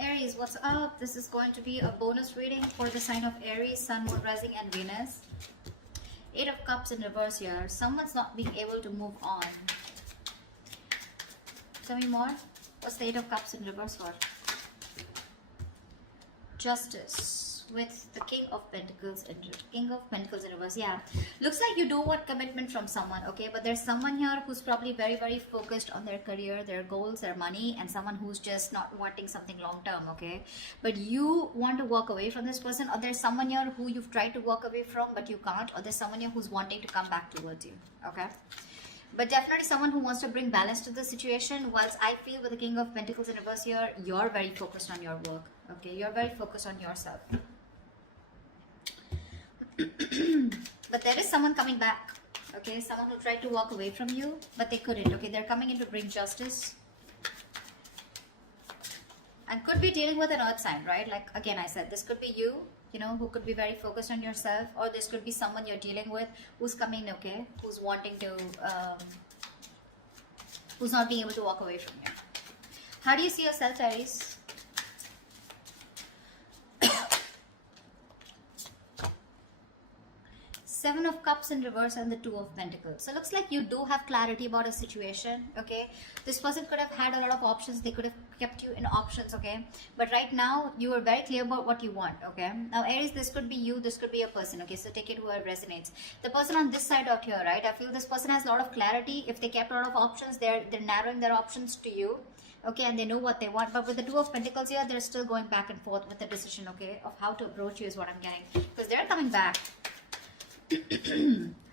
Aries, what's up? This is going to be a bonus reading for the sign of Aries, Sun, Moon, Rising, and Venus. Eight of Cups in reverse here. Someone's not being able to move on. Tell me more. What's the Eight of Cups in reverse for? Justice with the King of Pentacles in reverse. Yeah, looks like you do want commitment from someone, okay? But there's someone here who's probably very, very focused on their career, their goals, their money, and someone who's just not wanting something long term, okay? But you want to walk away from this person, or there's someone here who you've tried to walk away from but you can't, or there's someone here who's wanting to come back towards you, okay? But definitely someone who wants to bring balance to the situation. Whilst I feel with the King of Pentacles in reverse here, you're very focused on your work, okay? You're very focused on yourself. But there is someone coming back, okay? Someone who tried to walk away from you, but they couldn't, okay? They're coming in to bring justice. And could be dealing with an earth sign, right? Like, again, I said, this could be you, you know, who could be very focused on yourself, or this could be someone you're dealing with who's coming, okay? Who's wanting to, who's not being able to walk away from you. How do you see yourself, Aries? Seven of Cups in reverse and the Two of Pentacles. So it looks like you do have clarity about a situation, okay? This person could have had a lot of options. They could have kept you in options, okay? But right now, you are very clear about what you want, okay? Now, Aries, this could be you. This could be a person, okay? So take it where it resonates. The person on this side out here, right? I feel this person has a lot of clarity. If they kept a lot of options, they're narrowing their options to you, okay? And they know what they want. But with the Two of Pentacles here, they're still going back and forth with the decision, okay? Of how to approach you is what I'm getting. Because they're coming back.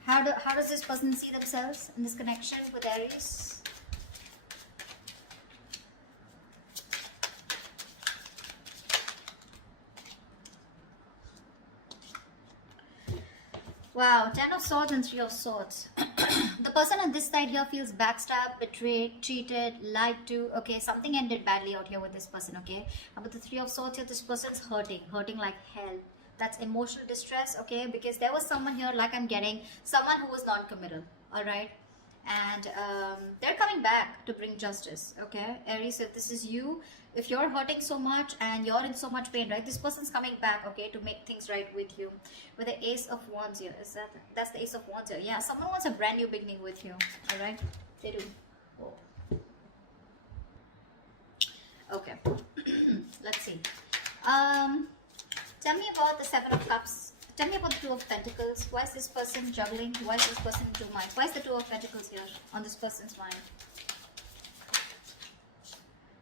How does this person see themselves in this connection with Aries? Wow, Ten of Swords and Three of Swords. The person on this side here feels backstabbed, betrayed, cheated, lied to. Okay, something ended badly out here with this person, okay? And with the Three of Swords here, this person's hurting like hell. That's emotional distress, okay? Because there was someone here, like I'm getting, someone who was non-committal, all right? And they're coming back to bring justice, okay? Aries, if this is you, if you're hurting so much and you're in so much pain, right? This person's coming back, okay, to make things right with you. With the Ace of Wands here, that's the Ace of Wands here. Yeah, someone wants a brand new beginning with you, all right? They do. Oh. Okay, let's see. Tell me about the Seven of Cups. Tell me about the Two of Pentacles. Why is this person juggling? Why is this person in two minds? Why is the Two of Pentacles here on this person's mind?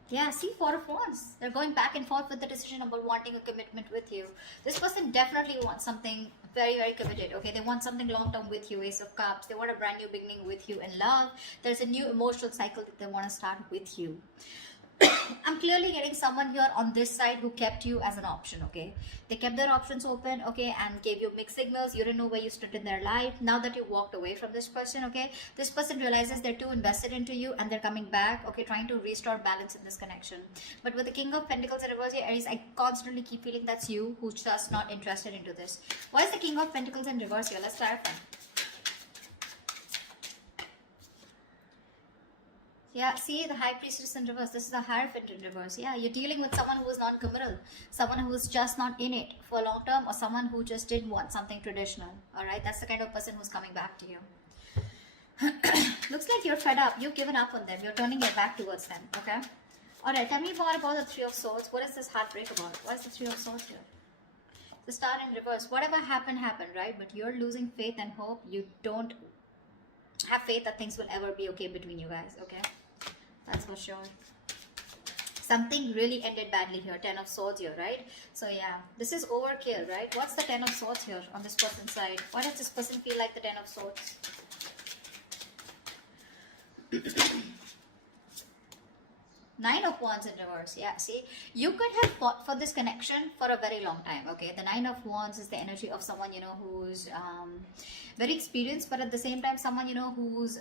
Yeah, see, Four of Wands. They're going back and forth with the decision about wanting a commitment with you. This person definitely wants something very, very committed, okay? They want something long-term with you, Ace of Cups. They want a brand new beginning with you in love. There's a new emotional cycle that they want to start with you. I'm clearly getting someone here on this side who kept you as an option, okay? They kept their options open, okay, and gave you mixed signals. You didn't know where you stood in their life. Now that you walked away from this person, okay, this person realizes they're too invested into you and they're coming back, okay, trying to restore balance in this connection. But with the King of Pentacles in reverse here, Aries, I constantly keep feeling that's you who's just not interested into this. Why is the King of Pentacles in reverse here? Let's clarify. Yeah, see the High Priestess in reverse. This is the Hierophant in reverse. Yeah, you're dealing with someone who is non-committal, someone who is just not in it for long term, or someone who just didn't want something traditional. All right, that's the kind of person who's coming back to you. Looks like you're fed up. You've given up on them. You're turning your back towards them. Okay. All right. Tell me more about the Three of Swords. What is this heartbreak about? What is the Three of Swords here? The Star in reverse. Whatever happened, right? But you're losing faith and hope. You don't have faith that things will ever be okay between you guys. Okay. That's for sure. Something really ended badly here. Ten of Swords here, right? So yeah, this is overkill, right? What's the Ten of Swords here on this person's side? Why does this person feel like the Ten of Swords? Nine of Wands in reverse. Yeah, see, you could have fought for this connection for a very long time, okay? The Nine of Wands is the energy of someone, you know, who's very experienced, but at the same time, someone, you know, who's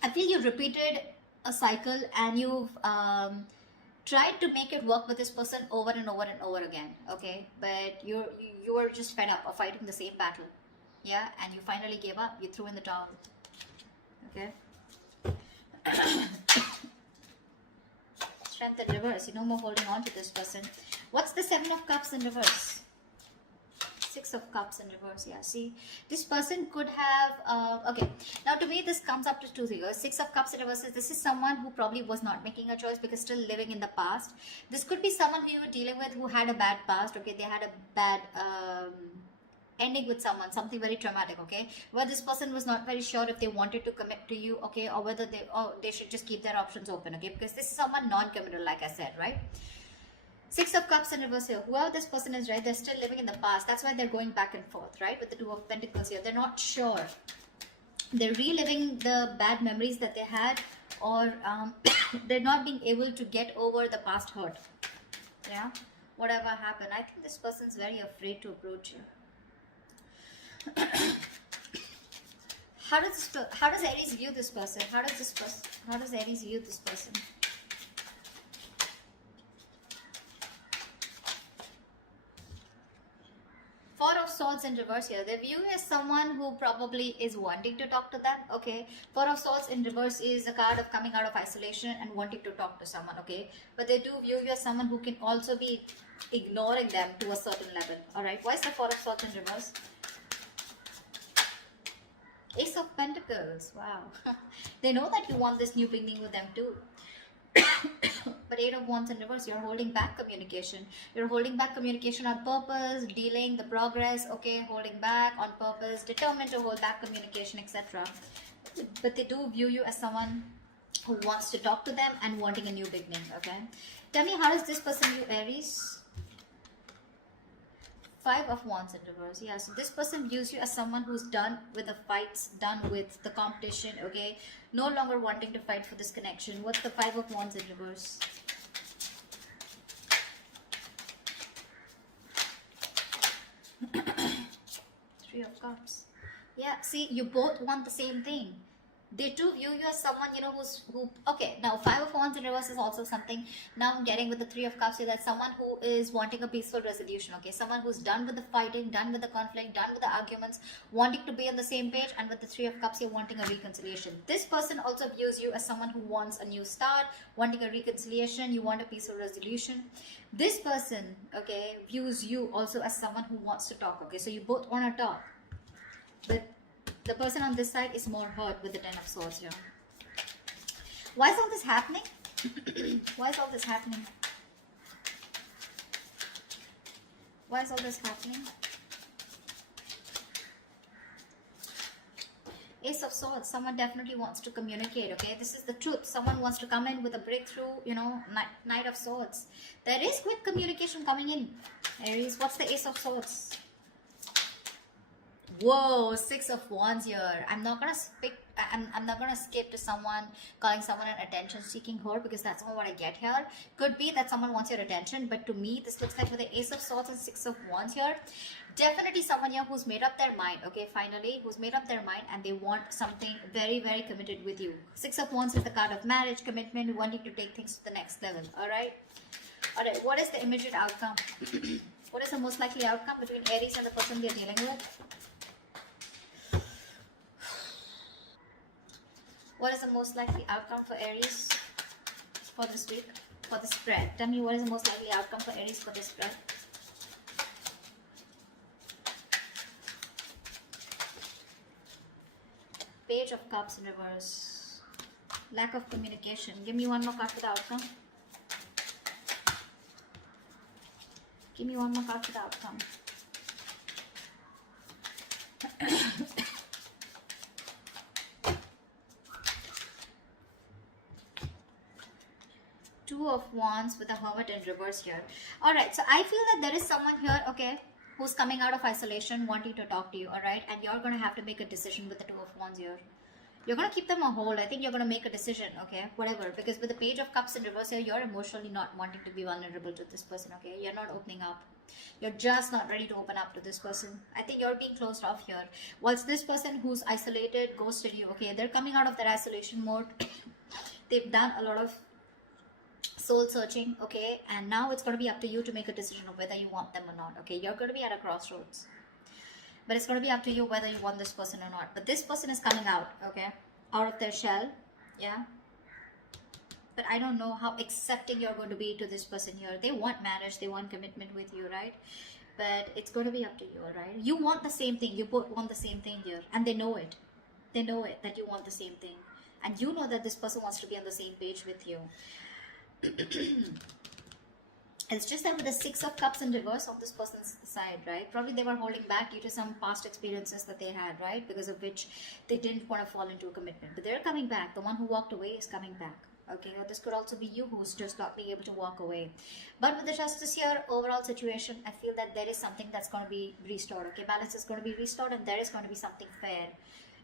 I feel you repeated a cycle and you've tried to make it work with this person over and over and over again, okay? But you were just fed up of fighting the same battle, yeah? And you finally gave up. You threw in the towel, okay? Strength in reverse. No more holding on to this person. What's the Seven of Cups in reverse? Six of Cups in reverse. Yeah, see, this person could have okay, now to me this comes up to two things. Six of Cups in reverse is, this is someone who probably was not making a choice because still living in the past. This could be someone who you were dealing with who had a bad past. Okay, they had a bad ending with someone, something very traumatic. Okay, where this person was not very sure if they wanted to commit to you. Okay, or whether they should just keep their options open. Okay, because this is someone non-committal, like I said, right? Six of Cups in reverse here. Whoever this person is, right, they're still living in the past. That's why they're going back and forth, right? With the Two of Pentacles here. They're not sure. They're reliving the bad memories that they had, or they're not being able to get over the past hurt. Yeah? Whatever happened. I think this person's very afraid to approach you. How does Aries view this person? How does Aries view this person? Four of Swords in reverse here. They view you as someone who probably is wanting to talk to them. Okay. Four of Swords in reverse is a card of coming out of isolation and wanting to talk to someone. Okay. But they do view you as someone who can also be ignoring them to a certain level. Alright. Why is the Four of Swords in reverse? Ace of Pentacles. Wow. They know that you want this new beginning with them too. But Eight of Wands in reverse, you're holding back communication. You're holding back communication on purpose, dealing the progress, okay, holding back on purpose, determined to hold back communication, etc. But they do view you as someone who wants to talk to them and wanting a new beginning, okay? Tell me, how does this person view Aries? Five of Wands in reverse. Yeah, so this person views you as someone who's done with the fights, done with the competition, okay? No longer wanting to fight for this connection. What's the Five of Wands in reverse? Three of Cups. Yeah, see, you both want the same thing. They do view you as someone, okay, now Five of Wands in reverse is also something. Now I'm getting with the Three of Cups here, that someone who is wanting a peaceful resolution, okay? Someone who's done with the fighting, done with the conflict, done with the arguments, wanting to be on the same page, and with the Three of Cups here, wanting a reconciliation. This person also views you as someone who wants a new start, wanting a reconciliation, you want a peaceful resolution. This person, okay, views you also as someone who wants to talk, okay? So you both want to talk. But the person on this side is more hurt with the Ten of Swords here. Why is all this happening? Why is all this happening? Why is all this happening? Ace of Swords. Someone definitely wants to communicate, okay? This is the truth. Someone wants to come in with a breakthrough, Knight of Swords. There is quick communication coming in. Aries, what's the Ace of Swords? Whoa, Six of Wands here. I'm not gonna skip to someone calling someone an attention-seeking whore, because that's not what I get here. Could be that someone wants your attention, but to me, this looks like with the Ace of Swords and Six of Wands here, definitely someone here who's made up their mind. Okay, finally, who's made up their mind and they want something very, very committed with you. Six of Wands is the card of marriage, commitment, wanting to take things to the next level. All right. What is the immediate outcome? What is the most likely outcome between Aries and the person they're dealing with? What is the most likely outcome for Aries for this week, for the spread? Tell me, what is the most likely outcome for Aries for this spread? Page of Cups in reverse. Lack of communication. Give me one more card for the outcome. Give me one more card for the outcome. Two of Wands with a Hermit in reverse here. Alright, so I feel that there is someone here, okay, who's coming out of isolation, wanting to talk to you, alright? And you're going to have to make a decision with the Two of Wands here. You're going to keep them on hold. I think you're going to make a decision, okay? Whatever. Because with the Page of Cups in reverse here, you're emotionally not wanting to be vulnerable to this person, okay? You're not opening up. You're just not ready to open up to this person. I think you're being closed off here. Whilst this person who's isolated, ghosted you, okay? They're coming out of their isolation mode. They've done a lot of soul searching, okay? And now it's going to be up to you to make a decision of whether you want them or not, okay? You're going to be at a crossroads. But it's going to be up to you whether you want this person or not. But this person is coming out, okay? Out of their shell, yeah? but I don't know how accepting you're going to be to this person here. They want marriage, they want commitment with you, right? But it's going to be up to you, right? You want the same thing. You both want the same thing here, and they know it. They know it that you want the same thing, and you know that this person wants to be on the same page with you. It's just that with the Six of Cups in reverse on this person's side, right? Probably they were holding back due to some past experiences that they had, right? Because of which they didn't want to fall into a commitment. But they're coming back. The one who walked away is coming back. Okay, or this could also be you who's just not being able to walk away. But with the Justice here, overall situation, I feel that there is something that's going to be restored. Okay, balance is going to be restored, and there is going to be something fair,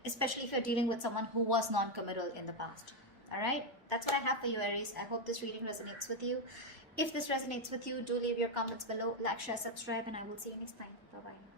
especially if you're dealing with someone who was non-committal in the past. All right, that's what I have for you, Aries. I hope this reading resonates with you. If this resonates with you, do leave your comments below, like, share, subscribe, and I will see you next time. Bye bye.